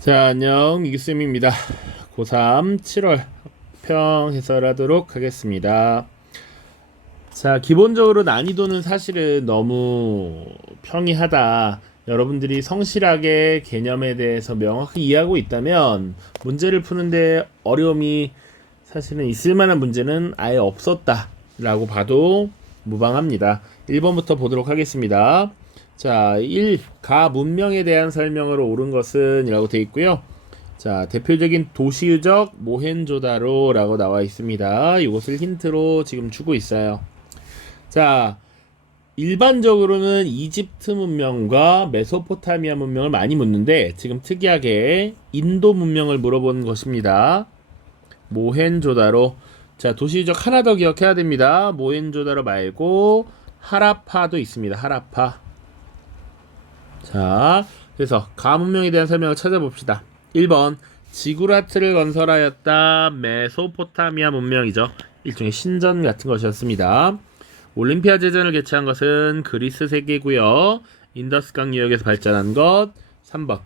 자, 안녕. 이규쌤입니다. 고3 7월 학평 해설하도록 하겠습니다. 자, 기본적으로 난이도는 사실은 너무 평이하다. 여러분들이 성실하게 개념에 대해서 명확히 이해하고 있다면 문제를 푸는데 어려움이 사실은 있을 만한 문제는 아예 없었다 라고 봐도 무방합니다. 1번부터 보도록 하겠습니다. 자, 1. 가 문명에 대한 설명으로 옳은 것은 이라고 되어 있고요. 자, 대표적인 도시유적 모헨조다로라고 나와 있습니다. 이것을 힌트로 지금 주고 있어요. 자, 일반적으로는 이집트 문명과 메소포타미아 문명을 많이 묻는데 지금 특이하게 인도 문명을 물어본 것입니다. 모헨조다로. 자, 도시유적 하나 더 기억해야 됩니다. 모헨조다로 말고 하라파도 있습니다. 하라파. 자, 그래서 가문명에 대한 설명을 찾아봅시다. 1번 지구라트를 건설하였다. 메소포타미아 문명이죠. 일종의 신전 같은 것이었습니다. 올림피아 제전을 개최한 것은 그리스 세계고요. 인더스강 유역에서 발전한 것 3번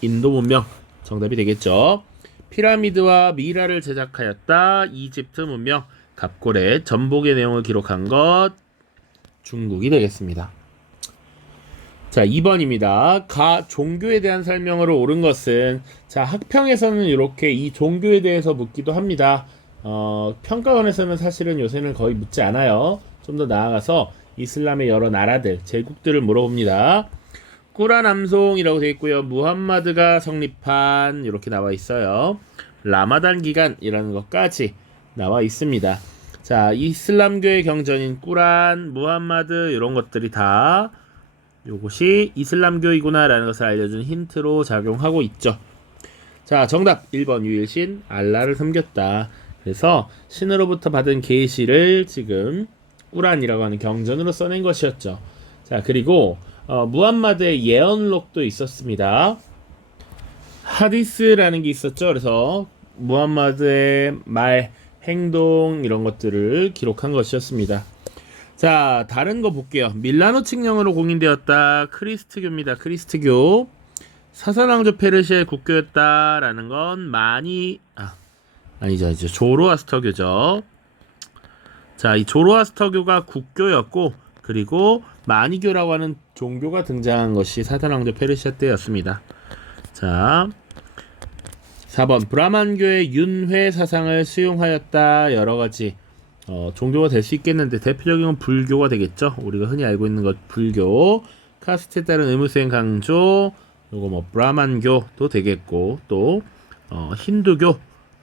인도 문명 정답이 되겠죠. 피라미드와 미라를 제작하였다. 이집트 문명. 갑골의 전복의 내용을 기록한 것 중국이 되겠습니다. 자, 2번입니다. 가 종교에 대한 설명으로 옳은 것은, 자, 학평에서는 이렇게 이 종교에 대해서 묻기도 합니다. 평가원에서는 사실은 요새는 거의 묻지 않아요. 좀 더 나아가서 이슬람의 여러 나라들, 제국들을 물어봅니다. 꾸란 암송이라고 되어 있고요. 무함마드가 성립한 이렇게 나와 있어요. 라마단 기간이라는 것까지 나와 있습니다. 자, 이슬람교의 경전인 꾸란, 무함마드 이런 것들이 다 요것이 이슬람교이구나 라는 것을 알려준 힌트로 작용하고 있죠. 자, 정답 1번 유일신 알라를 섬겼다. 그래서 신으로부터 받은 계시를 지금 꾸란이라고 하는 경전으로 써낸 것이었죠. 자, 그리고 무함마드의 예언록도 있었습니다. 하디스라는 게 있었죠. 그래서 무함마드의 말, 행동 이런 것들을 기록한 것이었습니다. 자, 다른 거 볼게요. 밀라노 칙령으로 공인되었다. 크리스트교입니다. 크리스트교. 사사왕조 페르시아의 국교였다라는 건 아니죠. 이제 조로아스터교죠. 자, 이 조로아스터교가 국교였고, 그리고 마니교라고 하는 종교가 등장한 것이 사사왕조 페르시아 때였습니다. 자, 4번 브라만교의 윤회 사상을 수용하였다. 여러 가지 종교가 될 수 있겠는데 대표적인 건 불교가 되겠죠. 우리가 흔히 알고 있는 것 불교, 카스트에 따른 의무수행 강조, 요거 뭐 브라만교도 되겠고 또 힌두교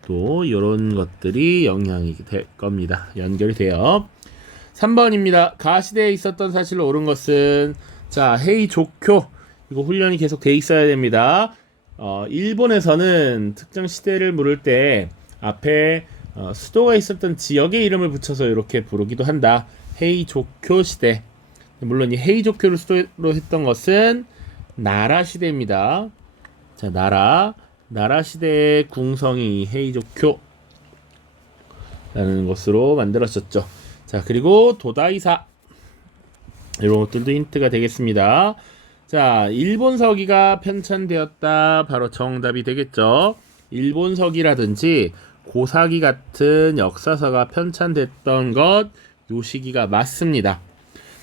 또 이런 것들이 영향이 될 겁니다. 연결이 돼요. 3번입니다. 가시대에 있었던 사실로 옳은 것은 자 헤이 조쿄 이거 훈련이 계속 돼 있어야 됩니다. 일본에서는 특정 시대를 물을 때 앞에 수도가 있었던 지역의 이름을 붙여서 이렇게 부르기도 한다. 헤이조쿄 시대. 물론 이 헤이조쿄를 수도로 했던 것은 나라 시대입니다. 자, 나라 시대의 궁성이 헤이조쿄라는 것으로 만들어졌죠. 자, 그리고 도다이사 이런 것들도 힌트가 되겠습니다. 자, 일본 서기가 편찬되었다. 바로 정답이 되겠죠. 일본 서기라든지 고사기 같은 역사서가 편찬됐던 것, 요 시기가 맞습니다.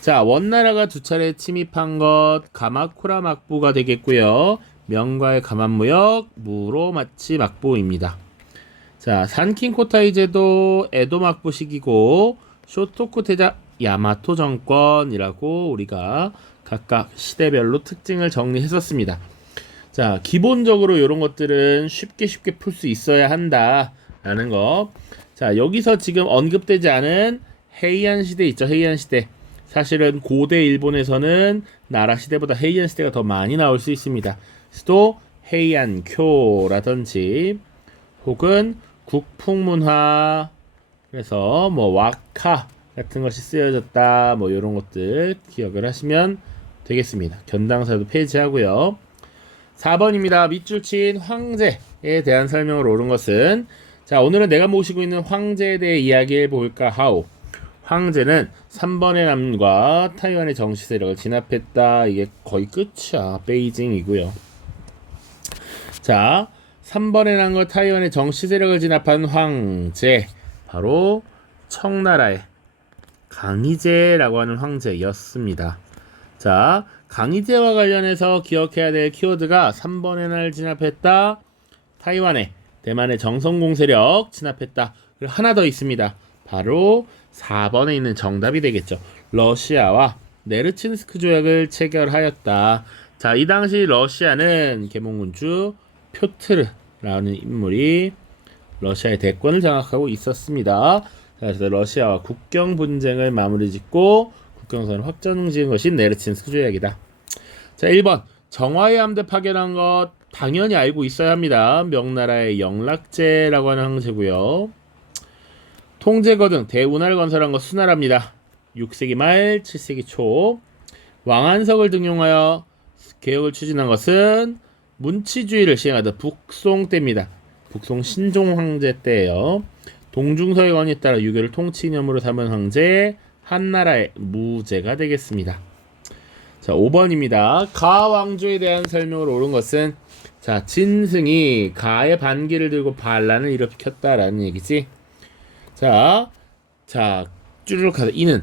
자, 원나라가 두 차례 침입한 것, 가마쿠라 막부가 되겠고요. 명과의 가만무역, 무로마치 막부입니다. 자, 산킹코타이 제도 에도 막부 시기고, 쇼토쿠 태자 야마토 정권이라고 우리가 각각 시대별로 특징을 정리했었습니다. 자, 기본적으로 이런 것들은 쉽게 풀 수 있어야 한다. 라는 거. 자, 여기서 지금 언급되지 않은 헤이안 시대 있죠. 헤이안 시대. 사실은 고대 일본에서는 나라 시대보다 헤이안 시대가 더 많이 나올 수 있습니다. 수도 헤이안쿄라든지 혹은 국풍문화 그래서 뭐 와카 같은 것이 쓰여졌다. 뭐 이런 것들 기억을 하시면 되겠습니다. 견당사도 폐지하고요. 4번입니다. 밑줄 친 황제에 대한 설명을 옳은 것은 자, 오늘은 내가 모시고 있는 황제에 대해 이야기해 볼까 하오. 황제는 3번의 남과 타이완의 정치 세력을 진압했다. 이게 거의 끝이야. 베이징이고요. 자, 3번에 난 거 타이완의 정치 세력을 진압한 황제, 바로 청나라의 강희제라고 하는 황제였습니다. 자, 강희제와 관련해서 기억해야 될 키워드가 3번의 날 진압했다, 타이완의 대만의 정성공 세력 진압했다. 그리고 하나 더 있습니다. 바로 4번에 있는 정답이 되겠죠. 러시아와 네르친스크 조약을 체결하였다. 자, 이 당시 러시아는 계몽군주 표트르라는 인물이 러시아의 대권을 장악하고 있었습니다. 자, 그래서 러시아와 국경 분쟁을 마무리 짓고 국경선을 확정 지은 것이 네르친스크 조약이다. 자, 1번 정화의 함대 파견한 것 당연히 알고 있어야 합니다. 명나라의 영락제라고 하는 황제고요. 통제거 등 대운하를 건설한 것 수나라입니다. 6세기 말 7세기 초. 왕한석을 등용하여 개혁을 추진한 것은 문치주의를 시행하던 북송 때입니다. 북송 신종 황제 때예요. 동중서의 권위에 따라 유교를 통치 이념으로 삼은 황제, 한나라의 무제가 되겠습니다. 자, 5번입니다. 가 왕조에 대한 설명으로 옳은 것은, 자, 진승이 가의 반기를 들고 반란을 일으켰다라는 얘기지. 자, 쭈르륵 하다. 이는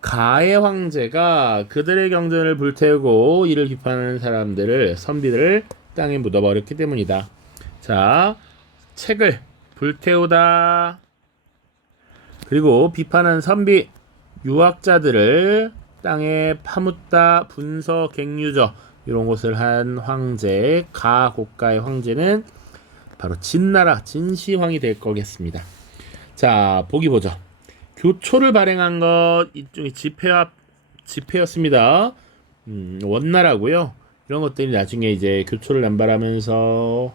가의 황제가 그들의 경전을 불태우고 이를 비판하는 사람들을, 선비들을 땅에 묻어버렸기 때문이다. 자, 책을 불태우다, 그리고 비판한 선비, 유학자들을 땅에 파묻다, 분서, 갱유저 이런 것을 한 황제, 가고가의 황제는 바로 진나라 진시황이 될 거겠습니다. 자, 보기 보죠. 교초를 발행한 것 일종의 지폐였습니다. 원나라고요. 이런 것들이 나중에 이제 교초를 남발하면서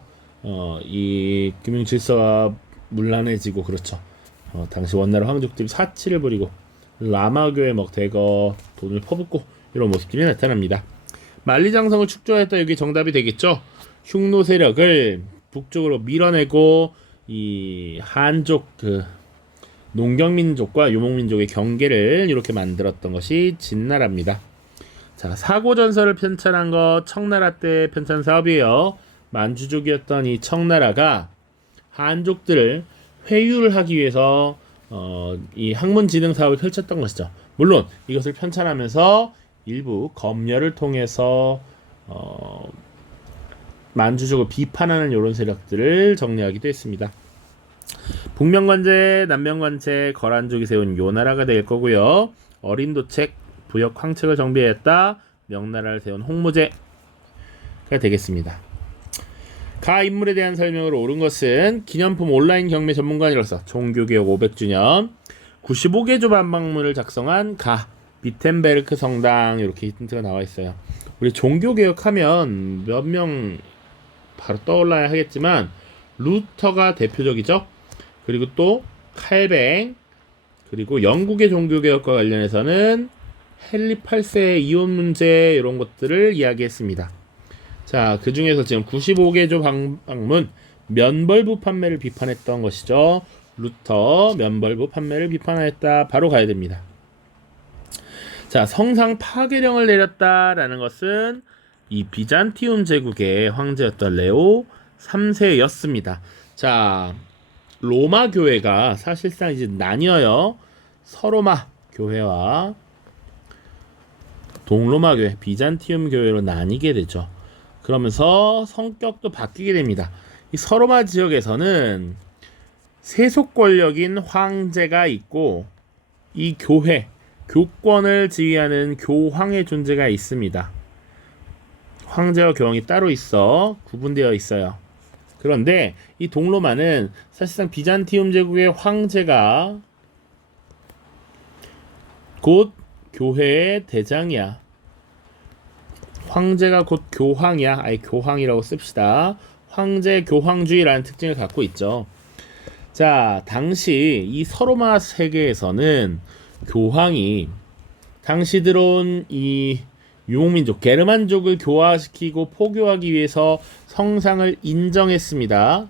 이 금융 질서가 문란해지고 그렇죠. 당시 원나라 황족들이 사치를 부리고 라마교에 막 대거 돈을 퍼붓고 이런 모습들이 나타납니다. 만리장성을 축조했다. 여기 정답이 되겠죠. 흉노 세력을 북쪽으로 밀어내고 이 한족 농경민족과 유목민족의 경계를 이렇게 만들었던 것이 진나라입니다. 자, 사고전설을 편찬한 것 청나라 때 편찬 사업이에요. 만주족이었던 이 청나라가 한족들을 회유를 하기 위해서 이 학문지능 사업을 펼쳤던 것이죠. 물론 이것을 편찬하면서 일부 검열을 통해서 만주족을 비판하는 이런 세력들을 정리하기도 했습니다. 북명관제, 남명관제, 거란족이 세운 요나라가 될 거고요. 어린도책, 부역 황책을 정비했다. 명나라를 세운 홍무제가 되겠습니다. 가 인물에 대한 설명으로 옳은 것은 기념품 온라인 경매 전문가로서 종교개혁 500주년 95개조 반박문을 작성한 가 비텐베르크 성당, 이렇게 힌트가 나와 있어요. 우리 종교개혁하면 몇 명 바로 떠올라야 하겠지만 루터가 대표적이죠. 그리고 또 칼뱅, 그리고 영국의 종교개혁과 관련해서는 헨리 8세의 이혼 문제 이런 것들을 이야기했습니다. 자, 그 중에서 지금 95개조 반박문 면벌부 판매를 비판했던 것이죠. 루터 면벌부 판매를 비판하였다. 바로 가야 됩니다. 자, 성상 파괴령을 내렸다라는 것은 이 비잔티움 제국의 황제였던 레오 3세였습니다. 자, 로마 교회가 사실상 이제 나뉘어요. 서로마 교회와 동로마 교회, 비잔티움 교회로 나뉘게 되죠. 그러면서 성격도 바뀌게 됩니다. 이 서로마 지역에서는 세속 권력인 황제가 있고 이 교회, 교권을 지휘하는 교황의 존재가 있습니다. 황제와 교황이 따로 있어 구분되어 있어요. 그런데 이 동로마는 사실상 비잔티움 제국의 황제가 곧 교회의 대장이야. 황제가 곧 교황이야. 아예 교황이라고 씁시다. 황제 교황주의라는 특징을 갖고 있죠. 자, 당시 이 서로마 세계에서는 교황이 당시 들어온 이 유목민족 게르만족을 교화시키고 포교하기 위해서 성상을 인정했습니다.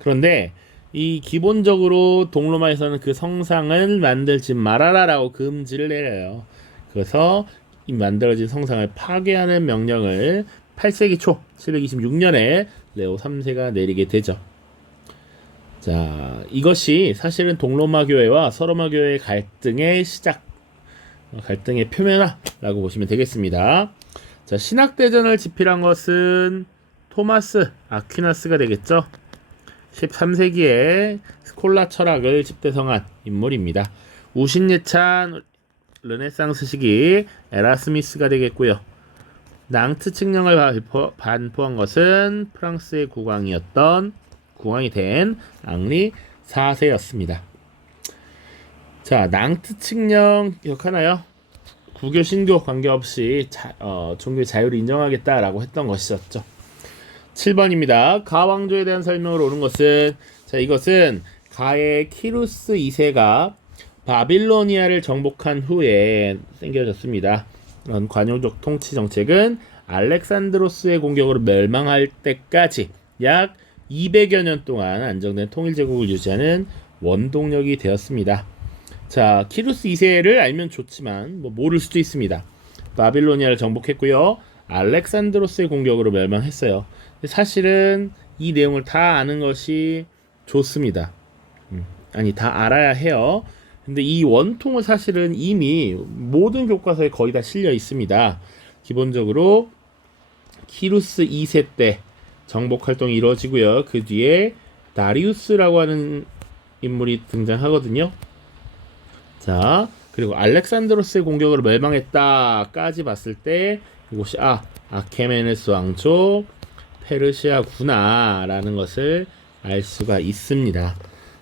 그런데 이 기본적으로 동로마에서는 그 성상을 만들지 말아라라고 금지를 내려요. 그래서 이 만들어진 성상을 파괴하는 명령을 8세기 초 726년에 레오 3세가 내리게 되죠. 자, 이것이 사실은 동로마 교회와 서로마 교회의 갈등의 시작, 갈등의 표면화라고 보시면 되겠습니다. 자, 신학대전을 집필한 것은 토마스 아퀴나스가 되겠죠. 13세기에 스콜라 철학을 집대성한 인물입니다. 우신예찬 르네상스 시기 에라스미스가 되겠고요. 낭트 칙령을 반포한 것은 프랑스의 국왕이 된 앙리 4세였습니다. 자, 낭트 칙령 기억하나요? 구교 신교 관계없이 종교의 자유를 인정하겠다라고 했던 것이었죠. 7번입니다. 가 왕조에 대한 설명을 오는 것은, 자, 이것은 가의 키루스 2세가 바빌로니아를 정복한 후에 생겨졌습니다. 이런 관용적 통치 정책은 알렉산드로스의 공격으로 멸망할 때까지 약 200여 년 동안 안정된 통일 제국을 유지하는 원동력이 되었습니다. 자, 키루스 2세를 알면 좋지만 모를 수도 있습니다. 바빌로니아를 정복했고요. 알렉산드로스의 공격으로 멸망했어요. 사실은 이 내용을 다 아는 것이 좋습니다. 아니, 다 알아야 해요. 근데 이 원통은 사실은 이미 모든 교과서에 거의 다 실려 있습니다. 기본적으로 키루스 2세 때 정복 활동이 이루어지고요. 그 뒤에 다리우스라고 하는 인물이 등장하거든요. 자, 그리고 알렉산드로스의 공격으로 멸망했다까지 봤을 때 이곳이 아케메네스 왕조 페르시아구나 라는 것을 알 수가 있습니다.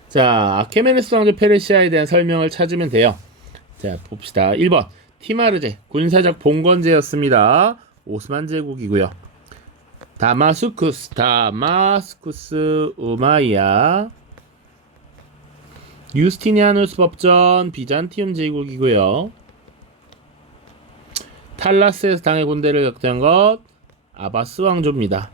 자, 아케메네스 왕조 페르시아에 대한 설명을 찾으면 돼요. 자, 봅시다. 1번 티마르제 군사적 봉건제였습니다. 오스만 제국이고요. 다마스쿠스 우마이야 유스티니아누스 법전 비잔티움 제국이고요. 탈라스에서 당의 군대를 격퇴한 것 아바스 왕조입니다.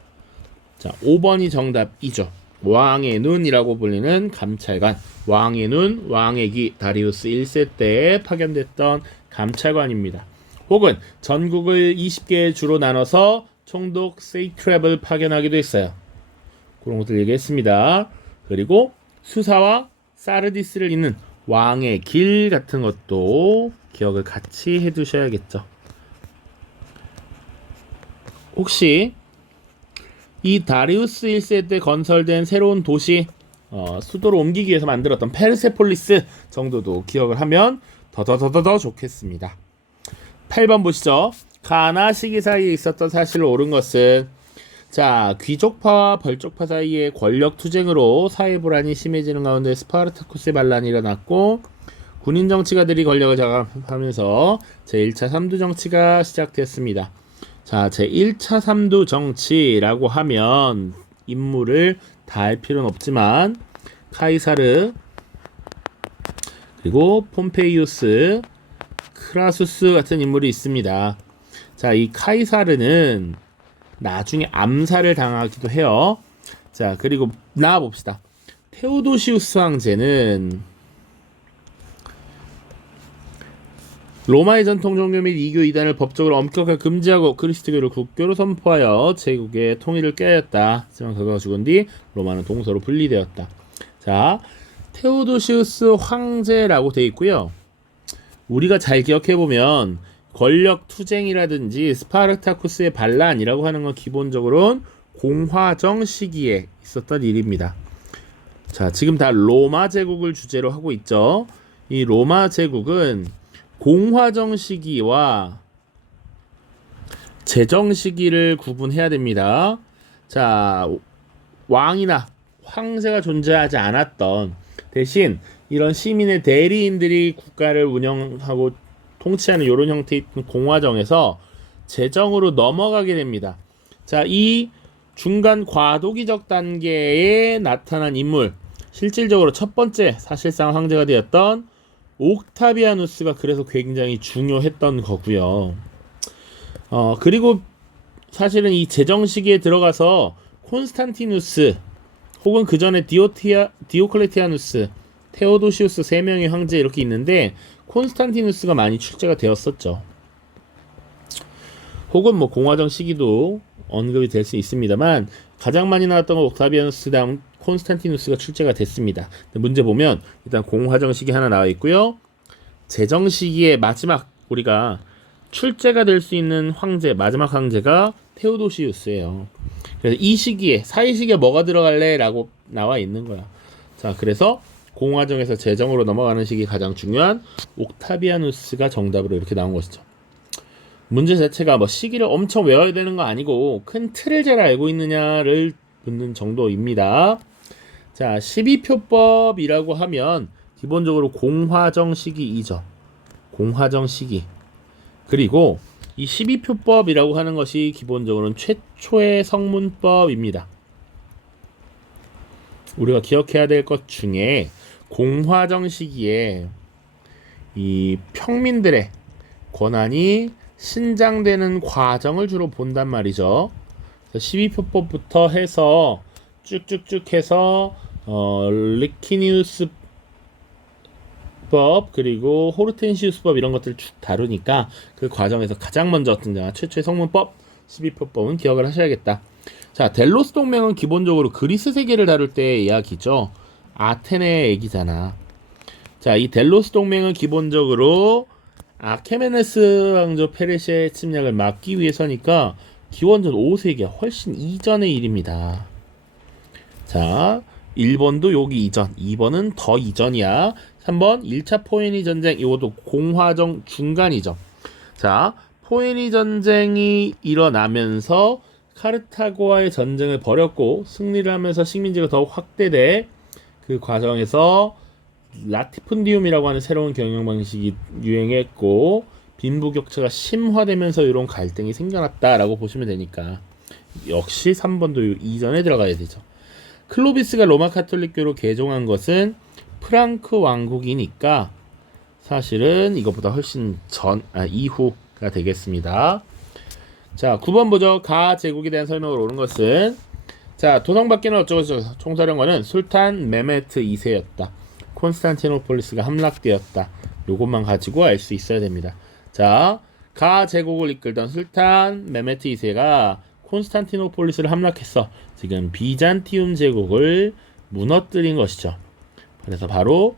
자, 5번이 정답이죠. 왕의 눈이라고 불리는 감찰관, 왕의 눈, 왕의 귀, 다리우스 1세 때 파견됐던 감찰관입니다. 혹은 전국을 20개의 주로 나눠서 총독 세이트랩을 파견하기도 했어요. 그런 것들 얘기했습니다. 그리고 수사와 사르디스를 잇는 왕의 길 같은 것도 기억을 같이 해두셔야겠죠. 혹시 이 다리우스 1세 때 건설된 새로운 도시 수도로 옮기기 위해서 만들었던 페르세폴리스 정도도 기억을 하면 더 좋겠습니다. 8번 보시죠. 가나 시기 사이에 있었던 사실을 옳은 것은, 자, 귀족파와 벌족파 사이의 권력 투쟁으로 사회 불안이 심해지는 가운데 스파르타쿠스의 반란이 일어났고 군인 정치가들이 권력을 장악하면서 제1차 삼두 정치가 시작됐습니다. 자, 제1차 삼두 정치라고 하면 인물을 다 알 필요는 없지만 카이사르, 그리고 폼페이우스, 크라수스 같은 인물이 있습니다. 자, 이 카이사르는 나중에 암살을 당하기도 해요. 자, 그리고 나와봅시다. 테오도시우스 황제는 로마의 전통 종교 및 이교 이단을 법적으로 엄격하게 금지하고 그리스도교를 국교로 선포하여 제국의 통일을 깨었다. 하지만 그가 죽은 뒤 로마는 동서로 분리되었다. 자, 테오도시우스 황제라고 되어 있고요. 우리가 잘 기억해보면 권력 투쟁이라든지 스파르타쿠스의 반란이라고 하는 건 기본적으로는 공화정 시기에 있었던 일입니다. 자, 지금 다 로마 제국을 주제로 하고 있죠. 이 로마 제국은 공화정 시기와 제정 시기를 구분해야 됩니다. 자, 왕이나 황제가 존재하지 않았던 대신 이런 시민의 대리인들이 국가를 운영하고 통치하는 이런 형태의 공화정에서 제정으로 넘어가게 됩니다. 자, 이 중간 과도기적 단계에 나타난 인물, 실질적으로 첫 번째 사실상 황제가 되었던 옥타비아누스가 그래서 굉장히 중요했던 거고요. 그리고 사실은 이 제정 시기에 들어가서 콘스탄티누스 혹은 그 전에 디오클레티아누스, 테오도시우스 3명의 황제 이렇게 있는데 콘스탄티누스가 많이 출제가 되었었죠. 혹은 공화정 시기도 언급이 될 수 있습니다만 가장 많이 나왔던 건 옥타비아누스 다음 콘스탄티누스가 출제가 됐습니다. 문제 보면 일단 공화정 시기 하나 나와 있고요. 제정 시기의 마지막 우리가 출제가 될 수 있는 황제 마지막 황제가 테오도시우스예요. 그래서 이 시기에 사이 시기에 뭐가 들어갈래라고 나와 있는 거야. 자, 그래서 공화정에서 제정으로 넘어가는 시기 가장 중요한 옥타비아누스가 정답으로 이렇게 나온 것이죠. 문제 자체가 뭐 시기를 엄청 외워야 되는 거 아니고 큰 틀을 잘 알고 있느냐를 묻는 정도입니다. 자, 12표법이라고 하면 기본적으로 공화정 시기이죠. 공화정 시기. 그리고 이 12표법이라고 하는 것이 기본적으로는 최초의 성문법입니다. 우리가 기억해야 될 것 중에 공화정 시기에 이 평민들의 권한이 신장되는 과정을 주로 본단 말이죠. 12표법부터 해서 쭉쭉쭉 해서 리키니우스법 그리고 호르텐시우스법 이런 것들 쭉 다루니까 그 과정에서 가장 먼저 등장한 최초의 성문법 12표법은 기억을 하셔야겠다. 자, 델로스 동맹은 기본적으로 그리스 세계를 다룰 때의 이야기죠. 아테네 얘기잖아. 자, 이 델로스 동맹은 기본적으로 아케메네스 왕조 페르시아의 침략을 막기 위해서니까 기원전 5세기 훨씬 이전의 일입니다. 자, 1번도 여기 이전, 2번은 더 이전이야. 3번 1차 포에니 전쟁, 이것도 공화정 중간이죠. 자, 포에니 전쟁이 일어나면서 카르타고와의 전쟁을 벌였고 승리를 하면서 식민지가 더욱 확대돼 그 과정에서 라티푼디움이라고 하는 새로운 경영 방식이 유행했고 빈부격차가 심화되면서 이런 갈등이 생겨났다라고 보시면 되니까 역시 3번도 이전에 들어가야 되죠. 클로비스가 로마 카톨릭교로 개종한 것은 프랑크 왕국이니까 사실은 이것보다 훨씬 이후가 되겠습니다. 자, 9번 보죠. 가 제국에 대한 설명을 오른 것은 자, 도성밖에는 어쩌고저쩌고 총사령관은 술탄 메메트 2세였다. 콘스탄티노폴리스가 함락되었다. 요것만 가지고 알 수 있어야 됩니다. 자, 가 제국을 이끌던 술탄 메메트 2세가 콘스탄티노폴리스를 함락했어. 지금 비잔티움 제국을 무너뜨린 것이죠. 그래서 바로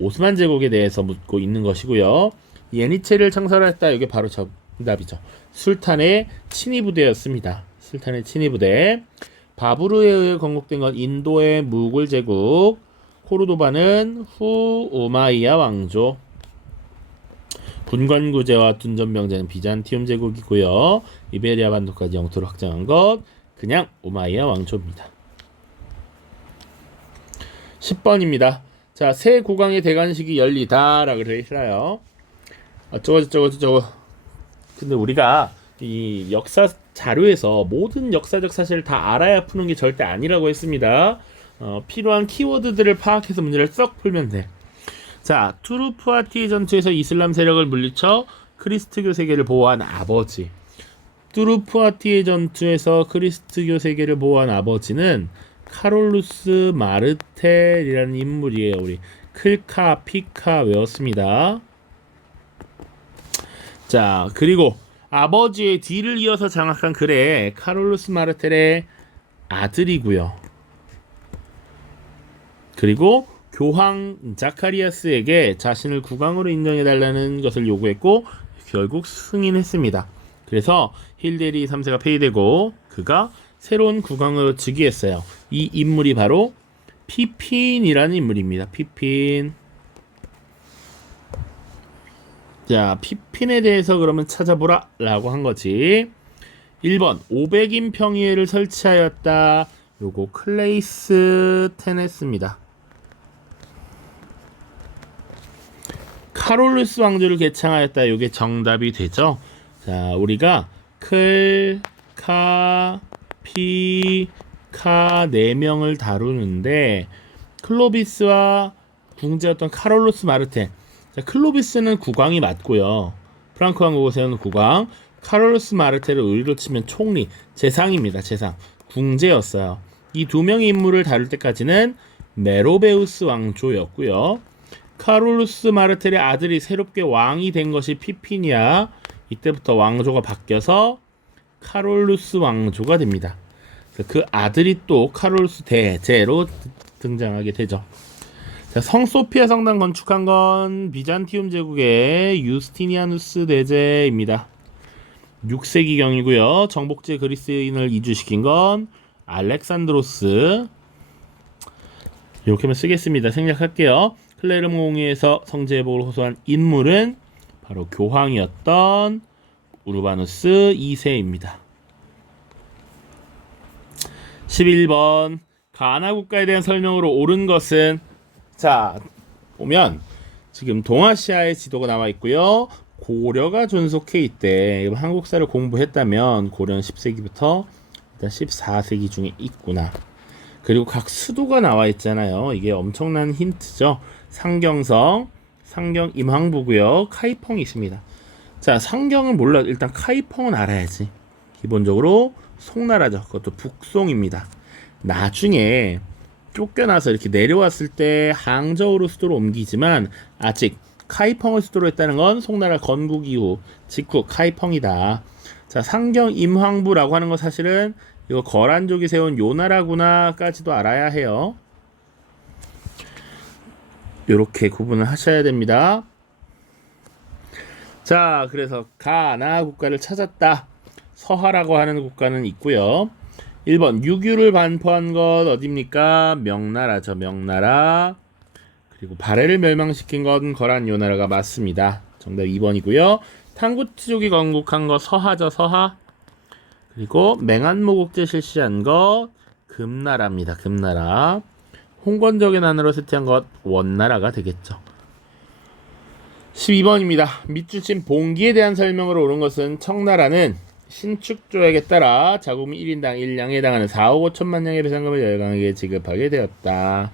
오스만 제국에 대해서 묻고 있는 것이고요. 예니체를 창설했다. 이게 바로 정답이죠. 술탄의 친위 부대였습니다. 술탄의 친위 부대. 바브르에 의해 건국된 건 인도의 무굴 제국. 코르도바는 후 우마이야 왕조. 군관구제와 둔전병제는 비잔티움 제국이고요. 이베리아 반도까지 영토를 확장한 것 그냥 우마이야 왕조입니다. 10번입니다. 자, 새 국왕의 대관식이 열리다 라고 되어 있어요. 어쩌고저쩌고 근데 우리가 이 역사 자료에서 모든 역사적 사실을 다 알아야 푸는 게 절대 아니라고 했습니다. 필요한 키워드들을 파악해서 문제를 썩 풀면 돼. 자, 투르푸아티 전투에서 이슬람 세력을 물리쳐 크리스트교 세계를 보호한 아버지. 투르푸아티의 전투에서 크리스트교 세계를 보호한 아버지는 카롤루스 마르텔이라는 인물이에요. 우리 클카, 피카 외웠습니다. 자, 그리고 아버지의 뒤를 이어서 장악한 그래 카롤루스 마르텔의 아들이고요. 그리고 교황 자카리아스에게 자신을 국왕으로 인정해달라는 것을 요구했고 결국 승인했습니다. 그래서 힐데리 3세가 폐위되고 그가 새로운 국왕으로 즉위했어요. 이 인물이 바로 피핀이라는 인물입니다. 피핀. 자, 피핀에 대해서 그러면 찾아보라 라고 한 거지. 1번 500인 평의회를 설치하였다. 요거 클레이스테네스입니다. 카롤루스 왕조를 개창하였다. 요게 정답이 되죠. 자, 우리가 클, 카, 피, 카 4명을 다루는데 클로비스와 궁제였던 카롤루스 마르텔. 자, 클로비스는 국왕이 맞고요. 프랑크 왕국을 세우는 국왕. 카롤루스 마르텔을 의리로 치면 총리, 재상입니다. 재상. 궁제였어요. 이 두 명의 인물을 다룰 때까지는 메로베우스 왕조였고요. 카롤루스 마르텔의 아들이 새롭게 왕이 된 것이 피핀이야. 이때부터 왕조가 바뀌어서 카롤루스 왕조가 됩니다. 그 아들이 또 카롤루스 대제로 등장하게 되죠. 자, 성 소피아 성당 건축한 건 비잔티움 제국의 유스티니아누스 대제입니다. 6세기경이고요. 정복제 그리스인을 이주시킨 건 알렉산드로스. 이렇게만 쓰겠습니다. 생략할게요. 클레르몬 공의에서 성제 회복을 호소한 인물은 바로 교황이었던 우르바누스 2세입니다. 11번 가나 국가에 대한 설명으로 옳은 것은, 자 보면 지금 동아시아의 지도가 나와 있고요. 고려가 존속해 있대. 한국사를 공부했다면 고려는 10세기부터 일단 14세기 중에 있구나. 그리고 각 수도가 나와 있잖아요. 이게 엄청난 힌트죠. 상경성, 상경 임항부고요. 카이펑이 있습니다. 자, 상경은 몰라. 일단 카이펑은 알아야지. 기본적으로 송나라죠. 그것도 북송입니다. 나중에 쫓겨나서 이렇게 내려왔을 때 항저우로 수도로 옮기지만 아직 카이펑을 수도로 했다는 건 송나라 건국 이후 직후 카이펑이다. 자, 상경 임황부라고 하는 거 사실은 이거 거란족이 세운 요나라구나까지도 알아야 해요. 이렇게 구분을 하셔야 됩니다. 자, 그래서 가나 국가를 찾았다. 서하라고 하는 국가는 있고요. 1번 유교를 반포한 것 어딥니까? 명나라죠. 명나라. 그리고 발해를 멸망시킨 건 거란 요나라가 맞습니다. 정답 2번이고요. 탕구트족이 건국한 거 서하죠. 서하. 그리고 맹한모국제 실시한 것 금나라입니다. 금나라. 홍건적의 난으로 쇠퇴한 것 원나라가 되겠죠. 12번입니다. 밑줄친 봉기에 대한 설명으로 옳은 것은 청나라는 신축조약에 따라 자국민 1인당 1량에 해당하는 4억 5천만 량의 배상금을 열강에게 지급하게 되었다.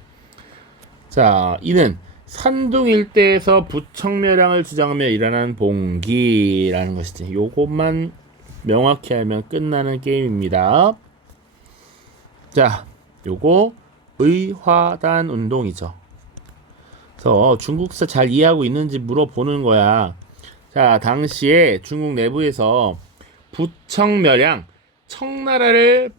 자, 이는 산둥 일대에서 부청멸량을 주장하며 일어난 봉기라는 것이지. 요것만 명확히 알면 끝나는 게임입니다. 자, 요거 의화단 운동이죠. 그래서 중국사 잘 이해하고 있는지 물어보는 거야. 자, 당시에 중국 내부에서 부청멸양, 청나라를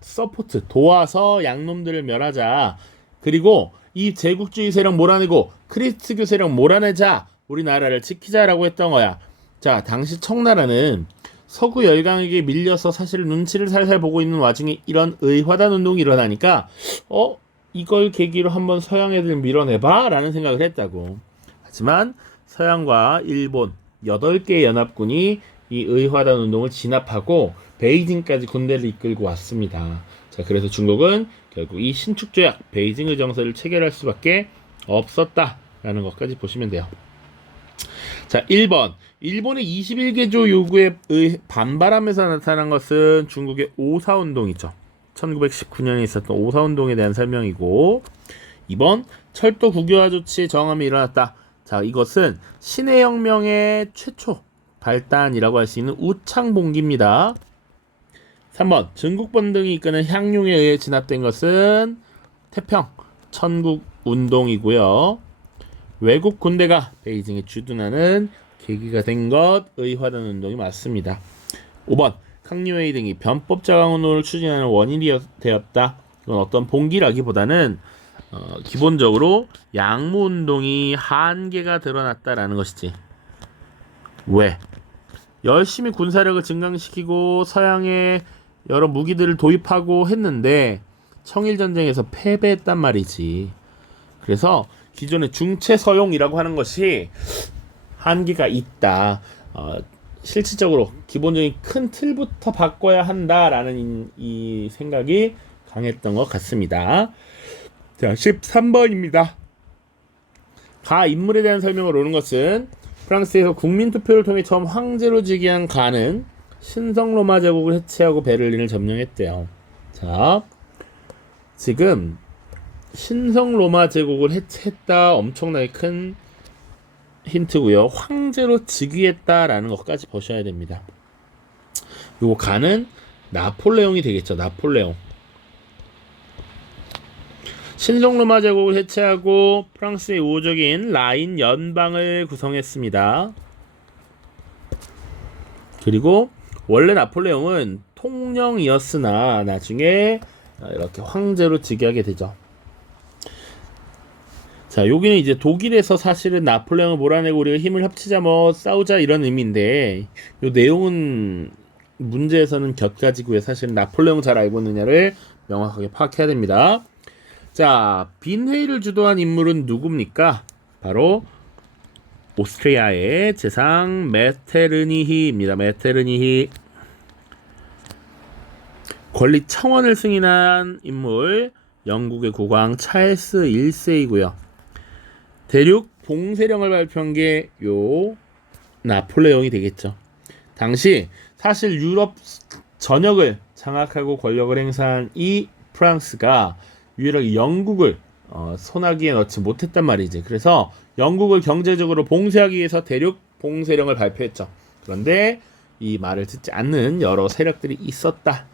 서포트, 도와서 양놈들을 멸하자. 그리고 이 제국주의 세력 몰아내고 크리스트교 세력 몰아내자. 우리나라를 지키자라고 했던 거야. 자, 당시 청나라는 서구 열강에게 밀려서 사실 눈치를 살살 보고 있는 와중에 이런 의화단 운동이 일어나니까 이걸 계기로 한번 서양 애들 밀어내봐 라는 생각을 했다고. 하지만 서양과 일본 8개의 연합군이 이 의화단 운동을 진압하고 베이징까지 군대를 이끌고 왔습니다. 자, 그래서 중국은 결국 이 신축조약 베이징 의정서를 체결할 수밖에 없었다라는 것까지 보시면 돼요. 자, 1번 일본의 21개조 요구에 반발하면서 나타난 것은 중국의 오사운동이죠. 1919년에 있었던 오사운동에 대한 설명이고, 2번 철도 국유화 조치의 정함이 일어났다. 자, 이것은 신해혁명의 최초 발단이라고 할 수 있는 우창봉기입니다. 3번 증국본 등이 이끄는 향룡에 의해 진압된 것은 태평 천국운동이고요. 외국 군대가 베이징에 주둔하는 계기가 된 것 의화단 운동이 맞습니다. 5번 캉리웨이 등이 변법 자강 운동을 추진하는 원인이 되었다. 이건 어떤 봉기라기보다는 기본적으로 양무 운동이 한계가 드러났다라는 것이지. 왜? 열심히 군사력을 증강시키고 서양의 여러 무기들을 도입하고 했는데 청일전쟁에서 패배했단 말이지. 그래서 기존의 중체서용이라고 하는 것이 한계가 있다. 실질적으로 기본적인 큰 틀부터 바꿔야 한다라는 이 생각이 강했던 것 같습니다. 자, 13번입니다. 가 인물에 대한 설명을 오는 것은 프랑스에서 국민투표를 통해 처음 황제로 즉위한 가는 신성 로마 제국을 해체하고 베를린을 점령했대요. 자, 지금 신성 로마 제국을 해체했다 엄청나게 큰 힌트고요. 황제로 즉위했다라는 것까지 보셔야 됩니다. 요거 가는 나폴레옹이 되겠죠. 나폴레옹. 신성 로마 제국을 해체하고 프랑스의 우호적인 라인 연방을 구성했습니다. 그리고 원래 나폴레옹은 통령이었으나 나중에 이렇게 황제로 즉위하게 되죠. 자, 여기는 이제 독일에서 사실은 나폴레옹을 몰아내고 우리가 힘을 합치자 뭐 싸우자 이런 의미인데 요 내용은 문제에서는 곁가지고요. 사실은 나폴레옹 잘 알고 있느냐를 명확하게 파악해야 됩니다. 자, 빈회의를 주도한 인물은 누굽니까? 바로 오스트리아의 제상 메테르니히입니다. 메테르니히. 권리 청원을 승인한 인물 영국의 국왕 찰스 1세이고요. 대륙 봉쇄령을 발표한 게 요 나폴레옹이 되겠죠. 당시 사실 유럽 전역을 장악하고 권력을 행사한 이 프랑스가 유일하게 영국을 손아귀에 넣지 못했단 말이지. 그래서 영국을 경제적으로 봉쇄하기 위해서 대륙 봉쇄령을 발표했죠. 그런데 이 말을 듣지 않는 여러 세력들이 있었다.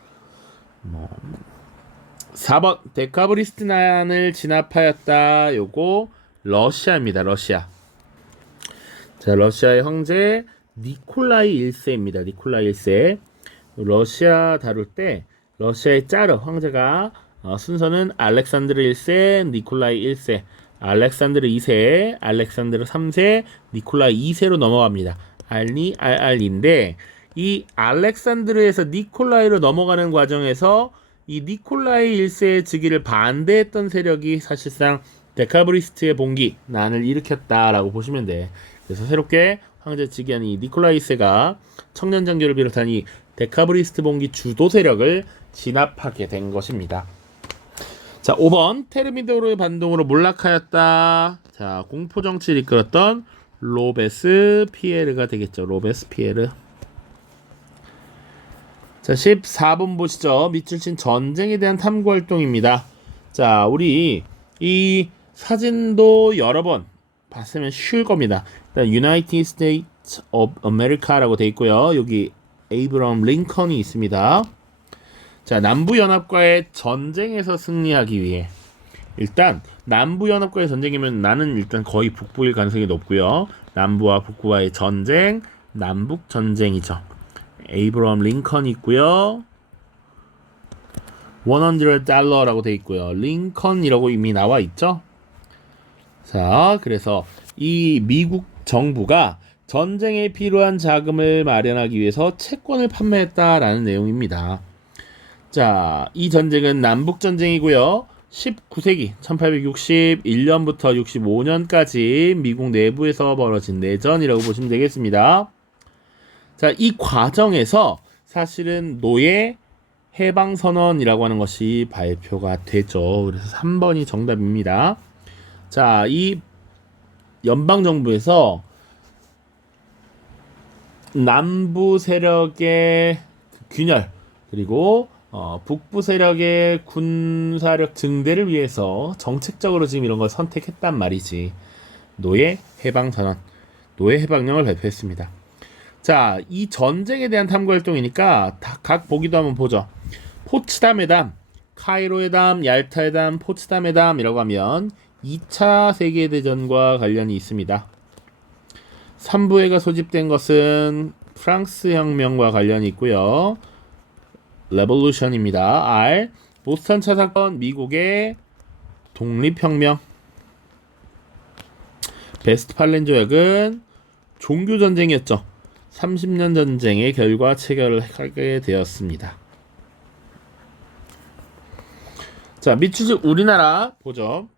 4번 데카브리스트난을 진압하였다. 요거 러시아입니다. 러시아. 자, 러시아의 황제 니콜라이 1세입니다. 니콜라이 1세. 러시아 다룰 때 러시아의 짜르 황제가 순서는 알렉산드르 1세, 니콜라이 1세, 알렉산드르 2세, 알렉산드르 3세, 니콜라이 2세로 넘어갑니다. 알리인데 이 알렉산드르에서 니콜라이로 넘어가는 과정에서 이 니콜라이 1세의 즉위를 반대했던 세력이 사실상 데카브리스트의 봉기, 난을 일으켰다라고 보시면 돼. 그래서 새롭게 황제 즉위한 이 니콜라이 1세가 청년장교를 비롯한 이 데카브리스트 봉기 주도 세력을 진압하게 된 것입니다. 자, 5번 테르미도르 반동으로 몰락하였다. 자, 공포정치를 이끌었던 로베스피에르가 되겠죠. 로베스피에르. 자, 14번 보시죠. 밑줄친 전쟁에 대한 탐구 활동입니다. 자, 우리 이 사진도 여러 번 봤으면 쉬울 겁니다. 일단 United States of America라고 되어 있고요. 여기 에이브럼 링컨이 있습니다. 자, 남부연합과의 전쟁에서 승리하기 위해 일단 남부연합과의 전쟁이면 나는 일단 거의 북부일 가능성이 높고요. 남부와 북부와의 전쟁, 남북전쟁이죠. 에이브럼 링컨이 있고요. $100라고 되어 있고요. 링컨이라고 이미 나와 있죠. 자, 그래서 이 미국 정부가 전쟁에 필요한 자금을 마련하기 위해서 채권을 판매했다라는 내용입니다. 자, 이 전쟁은 남북전쟁이고요. 19세기 1861년부터 65년까지 미국 내부에서 벌어진 내전이라고 보시면 되겠습니다. 자, 이 과정에서 사실은 노예 해방선언이라고 하는 것이 발표가 되죠. 그래서 3번이 정답입니다. 자, 이 연방정부에서 남부 세력의 균열 그리고 북부 세력의 군사력 증대를 위해서 정책적으로 지금 이런 걸 선택했단 말이지. 노예 해방선언, 노예 해방령을 발표했습니다. 자, 이 전쟁에 대한 탐구 활동이니까 각 보기도 한번 보죠. 포츠담 회담, 카이로 회담, 얄타 회담, 포츠담 회담이라고 하면 2차 세계대전과 관련이 있습니다. 3부회가 소집된 것은 프랑스 혁명과 관련이 있고요. 레볼루션입니다. R. 보스턴 차 사건, 미국의 독립혁명. 베스트팔렌 조약은 종교전쟁이었죠. 30년 전쟁의 결과 체결을 하게 되었습니다. 자, 밑줄 우리나라 보죠.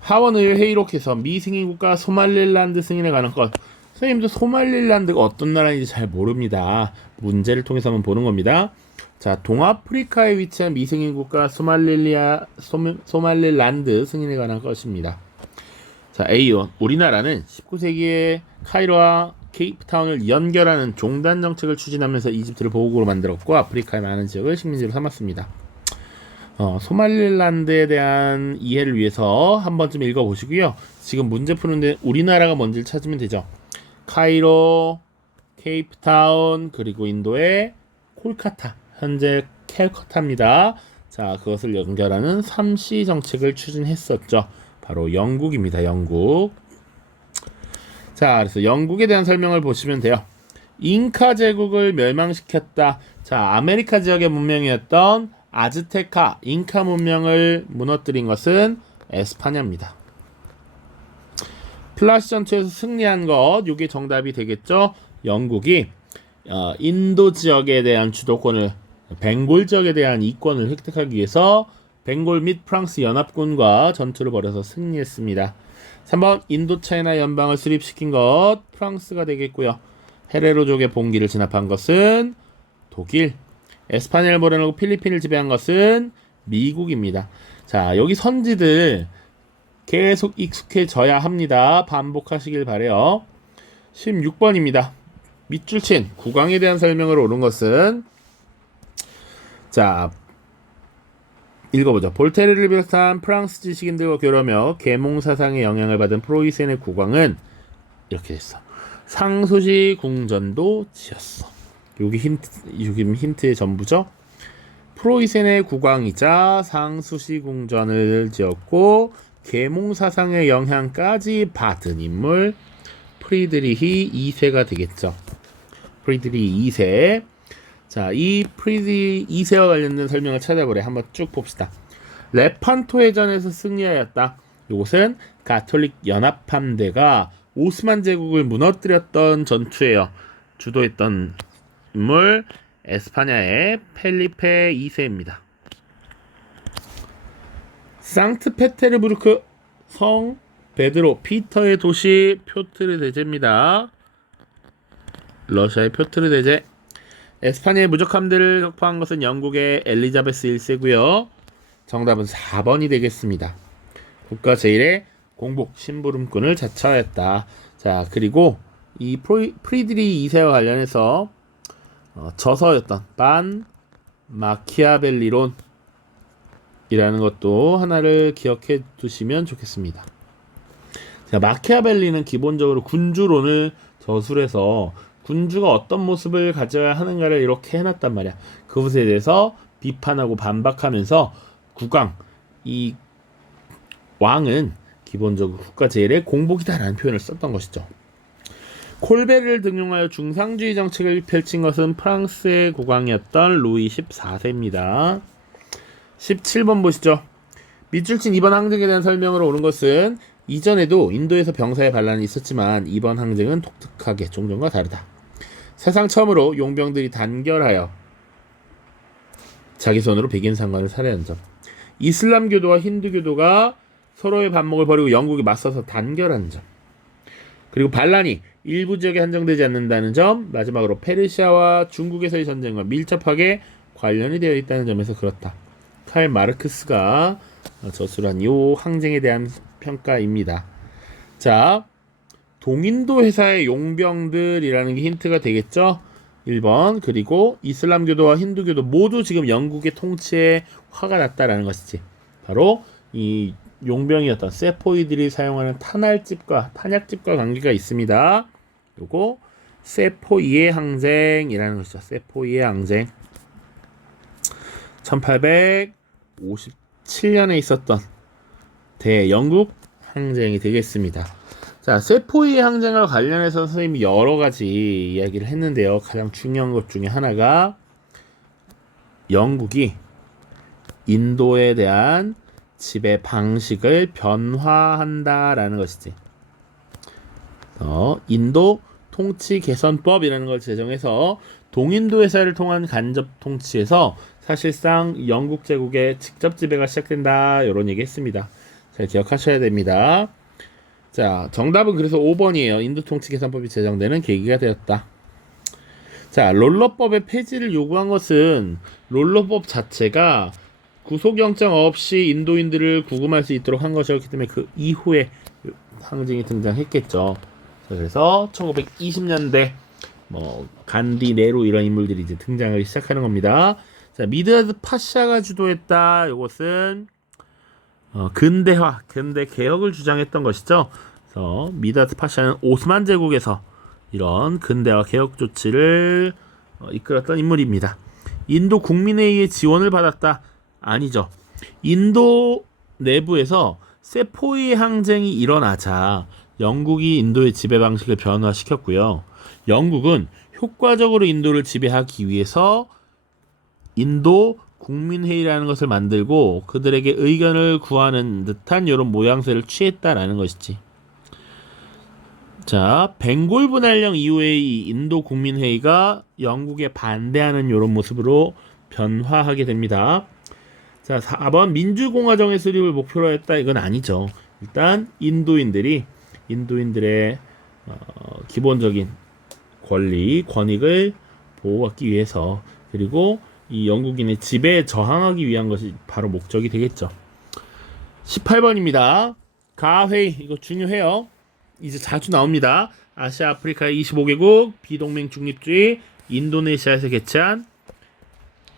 하원의회 회의록에서 미 승인국가 소말릴란드 승인에 관한 것. 선생님도 소말릴란드가 어떤 나라인지 잘 모릅니다. 문제를 통해서 한번 보는 겁니다. 자, 동아프리카에 위치한 미승인국가 소말릴란드 승인에 관한 것입니다. 자, A1. 우리나라는 19세기에 카이로와 케이프타운을 연결하는 종단 정책을 추진하면서 이집트를 보호국으로 만들었고 아프리카의 많은 지역을 식민지로 삼았습니다. 소말릴란드에 대한 이해를 위해서 한 번쯤 읽어보시고요. 지금 문제 푸는데 우리나라가 뭔지를 찾으면 되죠. 카이로, 케이프타운, 그리고 인도의 콜카타, 현재 캘커타입니다. 자, 그것을 연결하는 3C 정책을 추진했었죠. 바로 영국입니다. 영국. 자, 그래서 영국에 대한 설명을 보시면 돼요. 잉카 제국을 멸망시켰다. 자, 아메리카 지역의 문명이었던 아즈테카, 잉카 문명을 무너뜨린 것은 에스파냐입니다. 플라시 전투에서 승리한 것, 이게 정답이 되겠죠. 영국이 인도 지역에 대한 주도권을, 벵골 지역에 대한 이권을 획득하기 위해서 벵골 및 프랑스 연합군과 전투를 벌여서 승리했습니다. 3번 인도차이나 연방을 수립시킨 것, 프랑스가 되겠고요. 헤레로족의 봉기를 진압한 것은 독일, 에스파녟 모레노고 필리핀을 지배한 것은 미국입니다. 자, 여기 선지들 계속 익숙해져야 합니다. 반복하시길 바래요. 16번입니다. 밑줄 친 국왕에 대한 설명을 옳은 것은, 자, 읽어보죠. 볼테르를 비롯한 프랑스 지식인들과 교류하며 계몽 사상의 영향을 받은 프로이센의 국왕은 이렇게 됐어. 상수시 궁전도 지었어. 여기 힌트의 전부죠. 프로이센의 국왕이자 상수시 궁전을 지었고 계몽 사상의 영향까지 받은 인물, 프리드리히 2세가 되겠죠. 프리드리히 2세. 자, 이 프리드리히 2세와 관련된 설명을 찾아보래. 한번 쭉 봅시다. 레판토 해전에서 승리하였다. 이곳은 가톨릭 연합함대가 오스만 제국을 무너뜨렸던 전투예요. 주도했던 인물 에스파냐의 펠리페 2세입니다. 상트페테르부르크 성 베드로 피터의 도시 표트르 대제입니다. 러시아의 표트르 대제. 에스파냐의 무적함대를 격파한 것은 영국의 엘리자베스 1세고요. 정답은 4번이 되겠습니다. 국가 제1의 공복 심부름꾼을 자처하였다. 자, 그리고 이 프리드리 2세와 관련해서 저서였던 반 마키아벨리론이라는 것도 하나를 기억해 두시면 좋겠습니다. 자, 마키아벨리는 기본적으로 군주론을 저술해서 군주가 어떤 모습을 가져야 하는가를 이렇게 해놨단 말이야. 그것에 대해서 비판하고 반박하면서 국왕, 이 왕은 기본적으로 국가 제일의 공복이다라는 표현을 썼던 것이죠. 콜베르를 등용하여 중상주의 정책을 펼친 것은 프랑스의 국왕이었던 루이 14세입니다. 17번 보시죠. 밑줄 친 이번 항쟁에 대한 설명을 옳은 것은 이전에도 인도에서 병사의 반란이 있었지만 이번 항쟁은 독특하게 종전과 다르다. 세상 처음으로 용병들이 단결하여 자기 손으로 백인 상관을 살해한 점. 이슬람교도와 힌두교도가 서로의 반목을 벌이고 영국에 맞서서 단결한 점. 그리고 반란이 일부 지역에 한정되지 않는다는 점. 마지막으로 페르시아와 중국에서의 전쟁과 밀접하게 관련이 되어 있다는 점에서 그렇다. 칼 마르크스가 저술한 이 항쟁에 대한 평가입니다. 자, 동인도 회사의 용병들이라는 게 힌트가 되겠죠. 1번. 그리고 이슬람교도와 힌두교도 모두 지금 영국의 통치에 화가 났다라는 것이지. 바로 이 용병이었던 세포이들이 사용하는 탄약집과 관계가 있습니다. 요거 세포이의 항쟁이라는 것이죠. 세포이의 항쟁. 1857년에 있었던 대영국 항쟁이 되겠습니다. 자, 세포이의 항쟁과 관련해서 선생님이 여러 가지 이야기를 했는데요. 가장 중요한 것 중에 하나가 영국이 인도에 대한 지배 방식을 변화한다라는 것이지. 인도 통치 개선법이라는 걸 제정해서 동인도 회사를 통한 간접 통치에서 사실상 영국 제국의 직접 지배가 시작된다. 이런 얘기 했습니다. 잘 기억하셔야 됩니다. 자, 정답은 그래서 5번이에요. 인도 통치 개선법이 제정되는 계기가 되었다. 자, 롤러법의 폐지를 요구한 것은 롤러법 자체가 구속영장 없이 인도인들을 구금할 수 있도록 한 것이었기 때문에 그 이후에 항쟁이 등장했겠죠. 그래서 1920년대 간디, 네로 이런 인물들이 이제 등장하기 시작하는 겁니다. 자, 미드아드 파샤가 주도했다. 이것은 근대 개혁을 주장했던 것이죠. 그래서 미드아드 파샤는 오스만 제국에서 이런 근대화 개혁 조치를 이끌었던 인물입니다. 인도 국민에 의해 지원을 받았다. 아니죠. 인도 내부에서 세포이 항쟁이 일어나자 영국이 인도의 지배 방식을 변화시켰고요. 영국은 효과적으로 인도를 지배하기 위해서 인도 국민회의라는 것을 만들고 그들에게 의견을 구하는 듯한 이런 모양새를 취했다라는 것이지. 자, 벵골 분할령 이후에 이 인도 국민회의가 영국에 반대하는 이런 모습으로 변화하게 됩니다. 자, 4번 민주공화정의 수립을 목표로 했다. 이건 아니죠. 일단 인도인들의 기본적인 권리, 권익을 보호하기 위해서, 그리고 이 영국인의 지배에 저항하기 위한 것이 바로 목적이 되겠죠. 18번입니다. 가회의, 이거 중요해요. 이제 자주 나옵니다. 아시아 아프리카의 25개국 비동맹 중립주의 인도네시아에서 개최한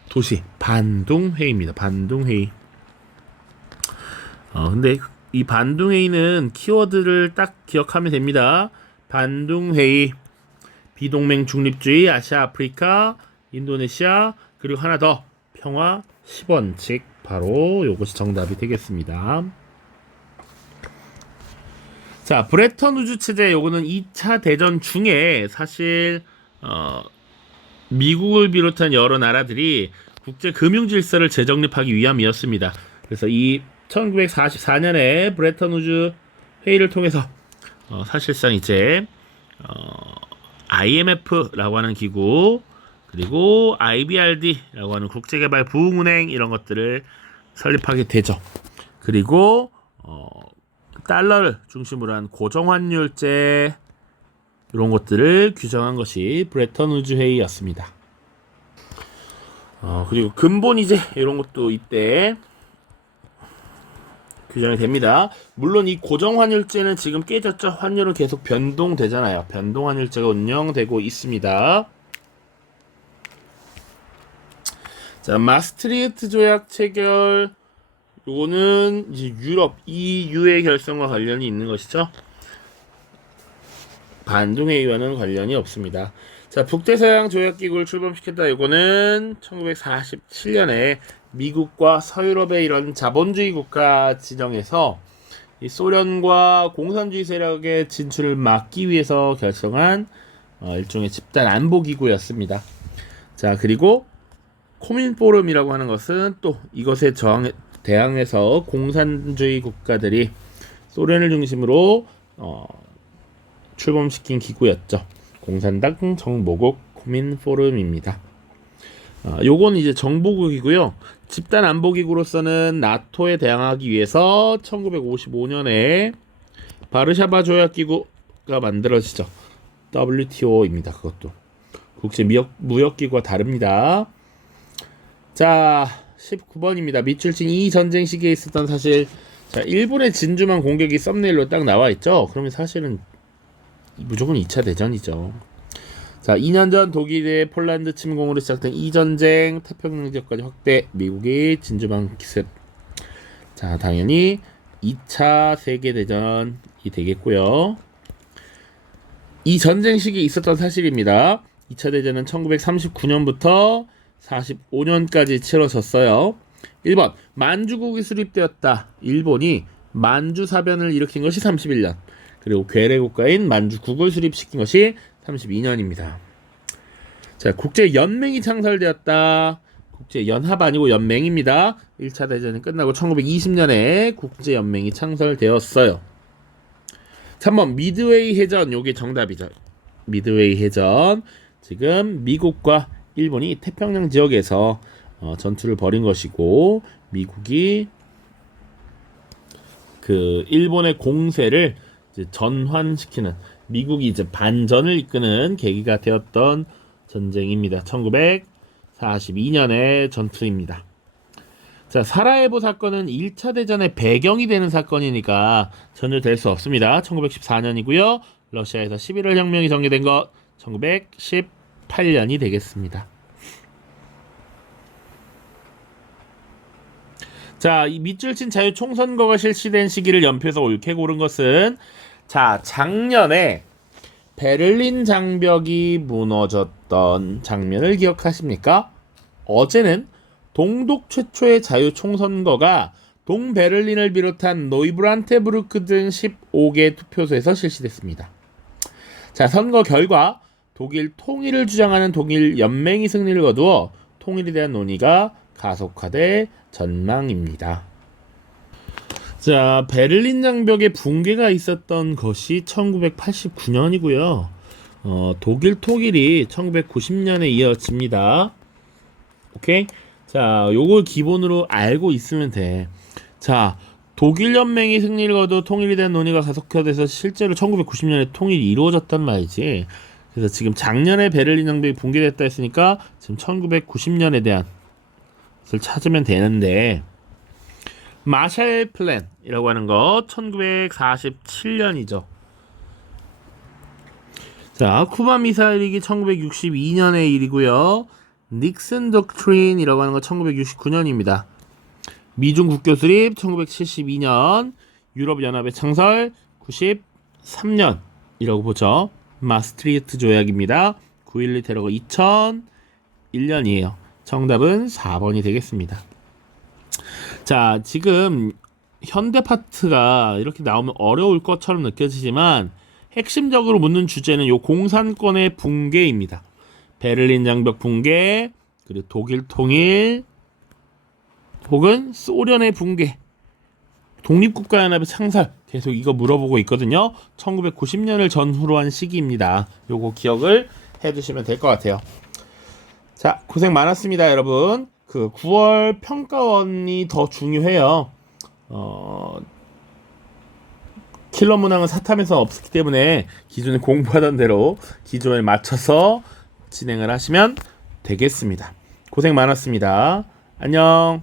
도시 반둥회의입니다. 반둥회의. 근데 이 반둥회의는 키워드를 딱 기억하면 됩니다. 반둥회의, 비동맹 중립주의, 아시아 아프리카, 인도네시아, 그리고 하나 더, 평화 10원칙. 바로 요것이 정답이 되겠습니다. 자, 브레턴 우즈 체제, 요거는 2차 대전 중에 사실 미국을 비롯한 여러 나라들이 국제 금융 질서를 재정립하기 위함이었습니다. 그래서 이 1944년에 브레턴 우즈 회의를 통해서 사실상 이제 IMF라고 하는 기구, 그리고 IBRD라고 하는 국제개발부흥은행, 이런 것들을 설립하게 되죠. 그리고 달러를 중심으로 한 고정환율제, 이런 것들을 규정한 것이 브레턴 우즈 회의였습니다. 그리고 근본이제, 이런 것도 이때 규정이 됩니다. 물론 이 고정환율제는 지금 깨졌죠. 환율은 계속 변동되잖아요. 변동환율제가 운영되고 있습니다. 자, 마스트리흐트 조약 체결, 요거는 이제 유럽 EU의 결성과 관련이 있는 것이죠. 반둥회의와는 관련이 없습니다. 자, 북대서양 조약기구를 출범시켰다. 요거는 1947년에 미국과 서유럽의 이런 자본주의 국가 지정해서 이 소련과 공산주의 세력의 진출을 막기 위해서 결성한 일종의 집단 안보기구였습니다. 자, 그리고 코민포럼이라고 하는 것은 또 이것에 대항해서 공산주의 국가들이 소련을 중심으로 출범시킨 기구였죠. 공산당 정보국 코민포럼입니다. 요건 이제 정보국이고요. 집단 안보기구로서는 나토에 대항하기 위해서 1955년에 바르샤바 조약기구가 만들어지죠. WTO입니다. 그것도 국제무역기구와 다릅니다. 자, 19번입니다. 밑줄친 이 전쟁 시기에 있었던 사실. 자, 일본의 진주만 공격이 썸네일로 딱 나와 있죠. 그러면 사실은 무조건 2차 대전이죠. 자, 2년 전 독일의 폴란드 침공으로 시작된 이 전쟁, 태평양 지역까지 확대, 미국이 진주만 기습. 자, 당연히 2차 세계대전이 되겠고요. 이 전쟁 시기에 있었던 사실입니다. 2차 대전은 1939년부터 45년까지 치러졌어요. 1번, 만주국이 수립되었다. 일본이 만주사변을 일으킨 것이 31년. 그리고 괴뢰 국가인 만주국을 수립시킨 것이 32년입니다. 자, 국제연맹이 창설되었다. 국제연합 아니고 연맹입니다. 1차 대전이 끝나고 1920년에 국제연맹이 창설되었어요. 3번, 미드웨이 해전. 요게 정답이죠. 미드웨이 해전. 지금 미국과 일본이 태평양 지역에서 전투를 벌인 것이고, 미국이 그 일본의 공세를 이제 전환시키는, 미국이 이제 반전을 이끄는 계기가 되었던 전쟁입니다. 1942년의 전투입니다. 자, 사라예보 사건은 1차 대전의 배경이 되는 사건이니까 전혀 될 수 없습니다. 1914년이고요. 러시아에서 11월 혁명이 전개된 것 1918년이 되겠습니다. 자, 이 밑줄 친 자유총선거가 실시된 시기를 연표해서 옳게 고른 것은, 자, 작년에 베를린 장벽이 무너졌던 장면을 기억하십니까? 어제는 동독 최초의 자유총선거가 동베를린을 비롯한 노이브란테부르크 등 15개 투표소에서 실시됐습니다. 자, 선거 결과 독일 통일을 주장하는 독일 연맹이 승리를 거두어 통일에 대한 논의가 가속화될 전망입니다. 자, 베를린 장벽의 붕괴가 있었던 것이 1989년이고요. 독일 통일이 1990년에 이어집니다. 오케이? 자, 요걸 기본으로 알고 있으면 돼. 자, 독일 연맹이 승리를 거두 통일에 대한 논의가 가속화돼서 실제로 1990년에 통일이 이루어졌단 말이지. 그래서 지금 작년에 베를린 장벽이 붕괴됐다 했으니까 지금 1990년에 대한 것을 찾으면 되는데, 마샬 플랜이라고 하는 거 1947년이죠. 자, 쿠바 미사일 위기 1962년의 일이고요. 닉슨 독트린이라고 하는 거 1969년입니다. 미중 국교 수립 1972년, 유럽연합의 창설 93년이라고 보죠. 마스트리히트 조약입니다. 9.12 테러가 2001년이에요. 정답은 4번이 되겠습니다. 자, 지금 현대 파트가 이렇게 나오면 어려울 것처럼 느껴지지만 핵심적으로 묻는 주제는 요 공산권의 붕괴입니다. 베를린 장벽 붕괴, 그리고 독일 통일, 혹은 소련의 붕괴, 독립국가연합의 창설, 계속 이거 물어보고 있거든요. 1990년을 전후로 한 시기입니다. 요거 기억을 해두시면 될 것 같아요. 자, 고생 많았습니다, 여러분. 그 9월 평가원이 더 중요해요. 킬러 문항은 사탐에서 없었기 때문에 기존에 공부하던 대로 기존에 맞춰서 진행을 하시면 되겠습니다. 고생 많았습니다. 안녕.